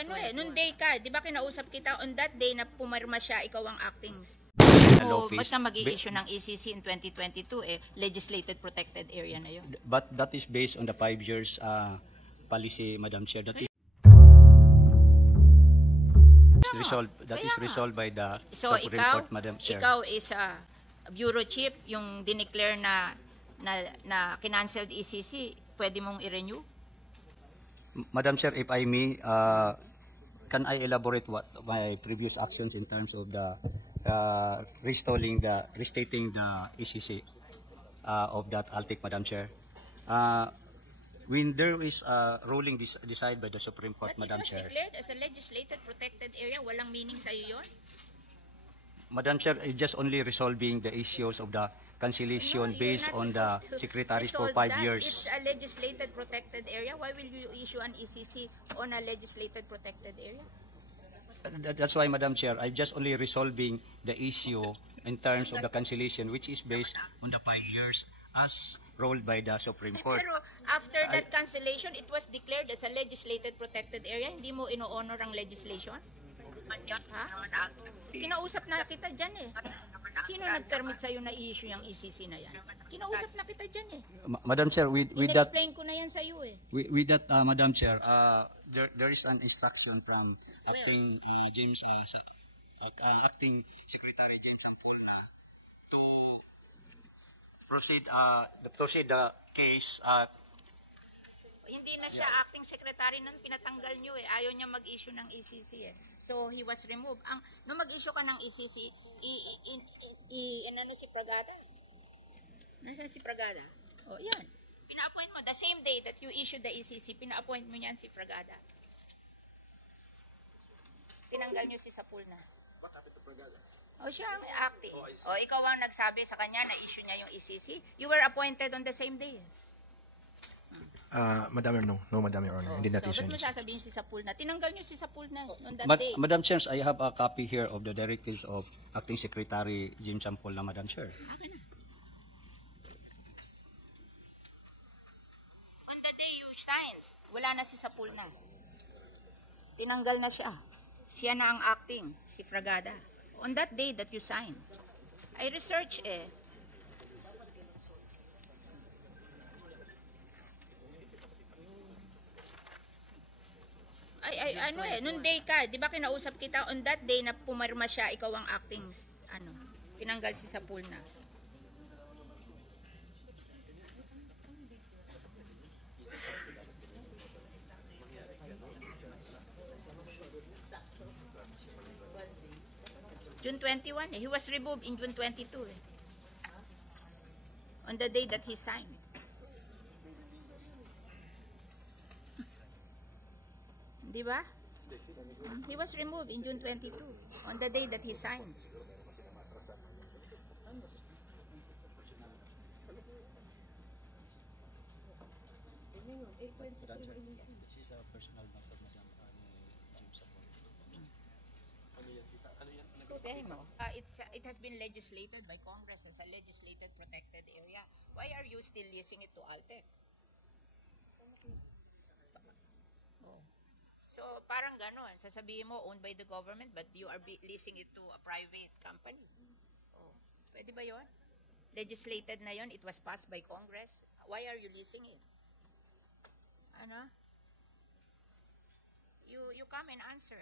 ano nung day ka, di ba kinausap kita on that day na pumirma siya, ikaw ang acting. Ba't na mag-i-issue ng ECC in 2022, legislated protected area na yun? But that is based on the 5 years policy, Madam Chair. That is resolved by the Supreme Court, Madam Chair. Ikaw is a bureau chief, yung dineclare na kinancelled ECC, pwede mong i-renew? Madam Chair, if I may, can I elaborate what my previous actions in terms of the restating the ECC of that ALTIC, Madam Chair? When there is a ruling decided by the Supreme Court, But Madam Chair. But it was declared as a legislated protected area, walang meaning sa'yo yun? Madam Chair, just only resolving the issues of the cancellation based on the secretaries for 5 years. It's a legislated protected area. Why will you issue an ECC on a legislated protected area? That's why, Madam Chair, I'm just only resolving the issue in terms of the cancellation, which is based on the 5 years as ruled by the Supreme Court. Pero after that cancellation, it was declared as a legislated protected area. Hindi mo ino-honor ang legislation? Ha? Kinausap na kita dyan eh. Sino nag-permit sa'yo na i-issue yung ECC na yan? Kinausap na kita dyan eh. Madam Chair, with that, in-explain ko na yan sa'yo eh. With that, Madam Chair, there is an instruction from acting James, acting Secretary James Ampolna to proceed the case. Hindi na siya acting secretary nun, pinatanggal nyo eh. Ayaw niya mag-issue ng ECC eh. So, he was removed. Nung mag-issue ka ng ECC, inano si Pragada? Nasaan si Pragada? O, yan. Pina-appoint mo. The same day that you issued the ECC, pina-appoint mo yan si Pragada. Tinanggal nyo si Sapulna. What happened to Pragada? O, siya ang acting. O, ikaw ang nagsabi sa kanya na issue niya yung ECC. You were appointed on the same day. Madam, no, Madam, Your Honor. Hindi natin So, siya. ba't mo sasabihin si Sapulna? Tinanggal nyo si Sapulna on that day. Madam Chair, I have a copy here of the directives of Acting Secretary James Ampolna, Madam Chair. Akin na. On the day you signed, wala na si Sapulna. Tinanggal na siya. Siya na ang acting, si Fragada. On that day that you signed. I research eh. Nung day ka, di ba kinausap kita on that day na pumirma siya, ikaw ang acting, tinanggal si Sapulna. June 21 eh. He was removed in June 22 eh. On the day that he signed. Di ba? He was removed in June 22 on the day that he signed. This is a personal matter, Madam James Ampolna. It has been legislated by Congress as a legislated protected area. Why are you still leasing it to ALTEC? Oh. So, parang gano'n. Sasabihin mo, owned by the government, but you are leasing it to a private company. Oh. Pwede ba yun? Legislated na yun. It was passed by Congress. Why are you leasing it? Ano? You come and answer.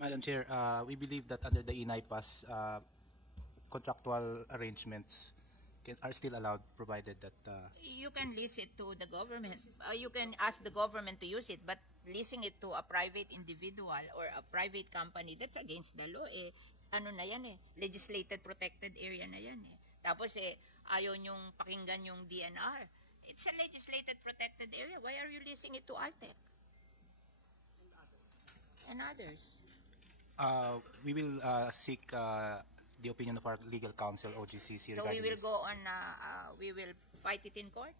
Madam Chair, we believe that under the INAIPAS, contractual arrangements are still allowed, provided that... You can lease it to the government. You can ask the government to use it, but leasing it to a private individual or a private company, that's against the law. Ano na yan eh, legislated protected area na yan eh. Tapos ayaw nyong pakinggan yung DNR. It's a legislated protected area. Why are you leasing it to ALTEC? And others? We will seek the opinion of our legal counsel, OGCC. So we will go on, we will fight it in court?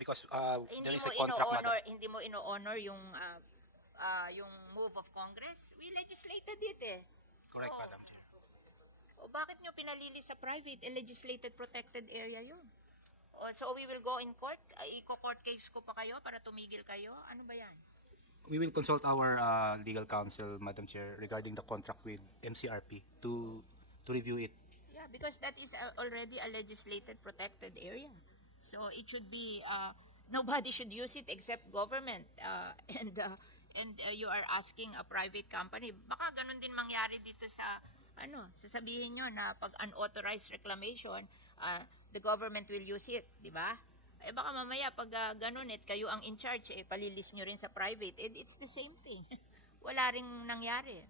Because there is a contract, Madam. Hindi mo ino-honor yung move of Congress? We legislated it eh. Correct, Madam Chair. O bakit nyo pinalili sa private? Legislated protected area yun. Oh, so we will go in court? Iko-court case ko pa kayo para tumigil kayo? Ano ba yan? We will consult our legal counsel, Madam Chair, regarding the contract with MCRP to review it. Yeah, because that is already a legislated protected area. So it should be, nobody should use it except government. And you are asking a private company. Baka ganun din mangyari dito sa, sasabihin nyo na pag unauthorized reclamation, the government will use it, di ba? Eh baka mamaya pag ganun kayo ang in charge, palilis nyo rin sa private, it's the same thing. Wala ring nangyari.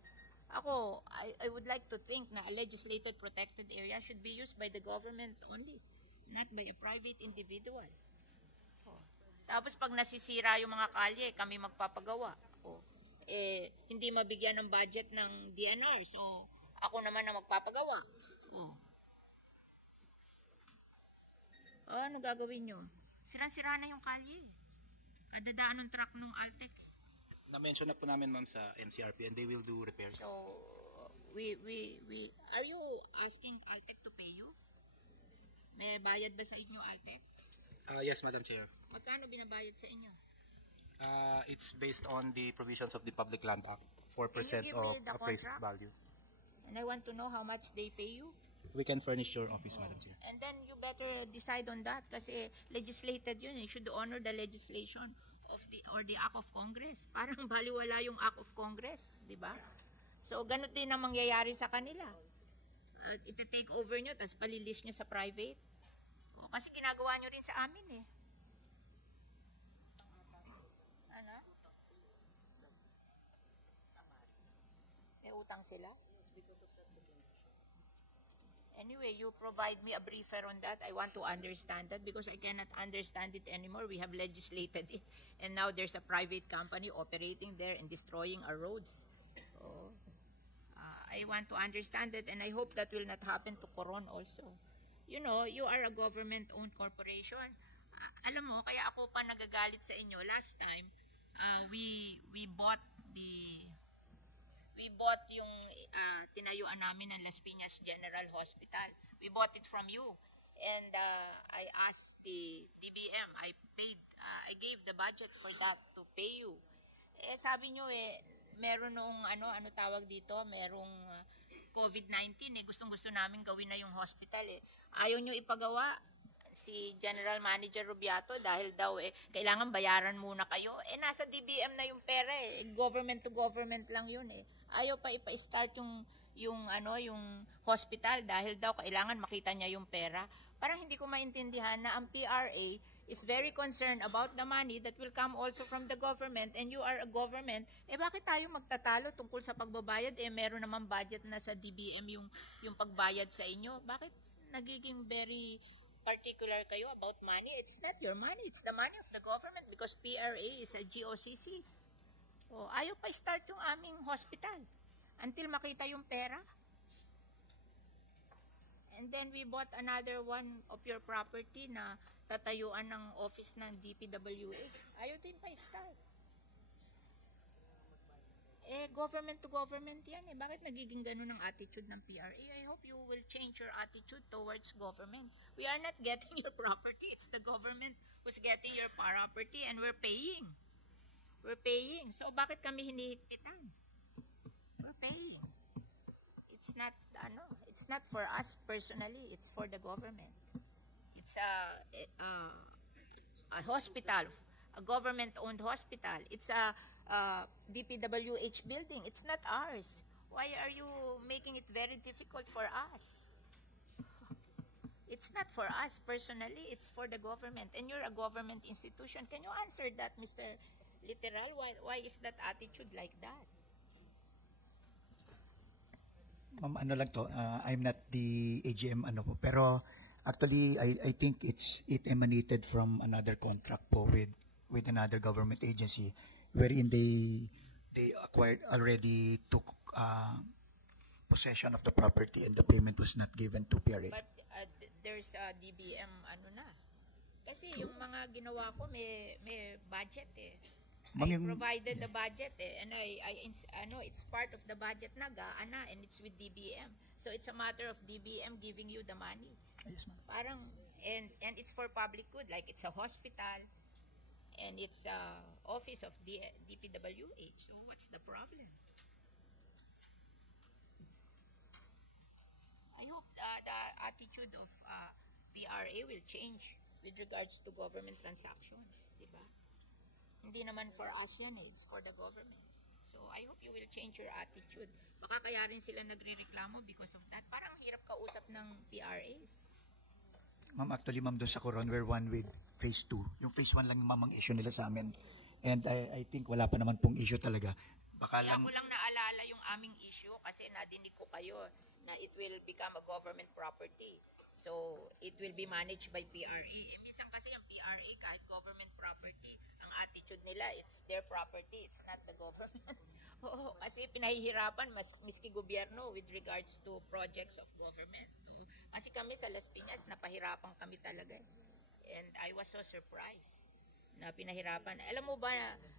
Ako, I would like to think na a legislated protected area should be used by the government only, not by a private individual. Oh. Tapos pag nasisira yung mga kalye, kami magpapagawa. Oh. Hindi mabigyan ng budget ng DNR, so ako naman ang magpapagawa. Oh. Ano gagawin nyo? Sira-sira na yung kalye. Kadadaan ng truck ng Altec. Na-mention na po namin, ma'am, sa MCRP and they will do repairs. So, are you asking Altec to pay you? May bayad ba sa inyo, Altec? Yes, Madam Chair. Magkano binabayad sa inyo? It's based on the provisions of the Public Land Act, 4% Can you give of me the appraised contract? value. And I want to know how much they pay you. We can furnish your office, Madam Chair. And then you better decide on that kasi legislated yun. You should honor the legislation of the act of Congress. Parang baliwala yung act of Congress, di ba? So, ganun din ang mangyayari sa kanila. Ita-take over nyo, tapos palilis nyo sa private. O, kasi ginagawa nyo rin sa amin eh. Ano? May utang sila? Anyway, you provide me a briefer on that. I want to understand that because I cannot understand it anymore. We have legislated it, and now there's a private company operating there and destroying our roads. So, I want to understand it, and I hope that will not happen to Coron also. You know, you are a government-owned corporation. Alam mo, kaya ako pa nagagalit sa inyo. Last time, we bought yung tinayuan namin ng Las Piñas General Hospital. We bought it from you. And I asked the DBM, I gave the budget for that to pay you. Sabi nyo meron nung ano tawag dito, merong COVID-19 gustong-gusto namin gawin na yung hospital Ayaw nyo ipagawa si General Manager Rubiato dahil daw kailangan bayaran muna kayo. Nasa DBM na yung pera government to government lang yun Ayaw pa ipa-start yung hospital dahil daw kailangan makita niya yung pera. Parang hindi ko maintindihan na ang PRA is very concerned about the money that will come also from the government and you are a government. Bakit tayo magtatalo tungkol sa pagbabayad? Meron naman budget na sa DBM yung pagbayad sa inyo. Bakit nagiging very particular kayo about money? It's not your money. It's the money of the government because PRA is a GOCC. Ayaw pa start yung aming hospital until makita yung pera. And then we bought another one of your property na tatayuan ng office ng DPWH. Ayaw din pa start. Government to government yan Bakit nagiging ganun ang attitude ng PRA? I hope you will change your attitude towards government. We are not getting your property. It's the government who's getting your property and we're paying. We're paying. So bakit kami hinihigpitan? We're paying. It's not for us personally. It's for the government. It's a hospital, a government-owned hospital. It's a DPWH building. It's not ours. Why are you making it very difficult for us? It's not for us personally. It's for the government. And you're a government institution. Can you answer that, Mr. Literal? Why is that attitude like that? Ma'am, ano lang to, I'm not the AGM po, pero actually I think it emanated from another contract po with another government agency wherein they took possession of the property and the payment was not given to PRA. But there's a DBM kasi yung mga ginawa ko may budget I provided the budget and it's part of the budget na and it's with DBM. So it's a matter of DBM giving you the money. Yes, ma'am. Parang And it's for public good, like it's a hospital, and it's a office of the DPWH. So what's the problem? I hope the attitude of PRA will change with regards to government transactions, di ba? Hindi naman for us yan, it's for the government. So I hope you will change your attitude. Baka kaya rin sila nagre-reklamo because of that. Parang hirap kausap ng PRA. Ma'am, actually, ma'am, doon sa Coron, we're one with phase 2. Yung phase 1 lang, ma'am, ang issue nila sa amin. And I think wala pa naman pong issue talaga. Baka Kaya lang, ko lang naalala yung aming issue kasi nadinig ko kayo na it will become a government property. So, it will be managed by PRA. Minsan kasi yung PRA, kahit government property, ang attitude nila, it's their property, it's not the government. Oo, kasi pinahihirapan miski gobyerno with regards to projects of government. Kasi kami sa Las Piñas, napahirapan kami talaga. And I was so surprised na pinahirapan. Alam mo ba,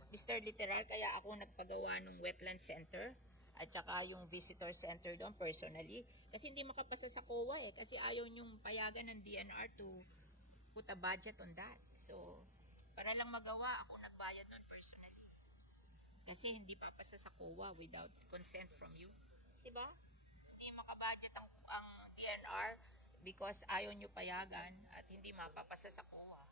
Mr. Literal, kaya ako nagpagawa ng wetland center at saka yung visitor center doon personally. Kasi hindi makapasa sa COA kasi ayaw yung payagan ng DNR to put a budget on that. So, para lang magawa, ako nagbayad doon personally. Kasi hindi papasa sa COA without consent from you. Diba? Hindi makabudget ang DNR because ayaw nyo payagan at hindi mapapasa sa COA.